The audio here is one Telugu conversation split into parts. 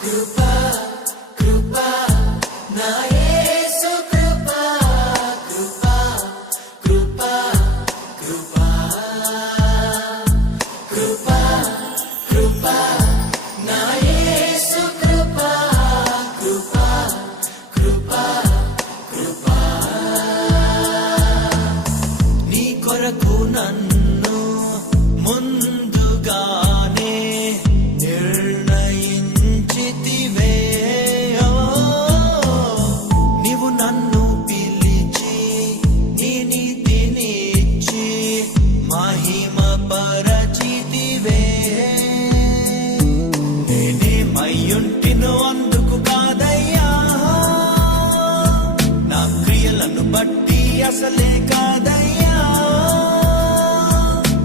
కృపా కృపా నా యేసు కృపా కృపా కృపా కృపా కృపా కృపా నా యేసు కృపా కృపా కృపా కృపా నీ కొరకు నన్ను ముందుగానే నిర్ణయించితివే నీవు నన్ను పిలిచి నీ నీతినిచ్చి మహిమ పరచితివే నేనేమయ్యుంటినో అందుకు కాదయ్యా నా క్రియలను బట్టి అసలే కాదయ్యా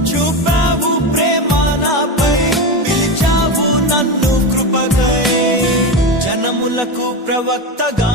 చూపావు ప్రేమ నాపై పిలిచావు నన్ను కృపకై జనములకు ప్రవక్తగా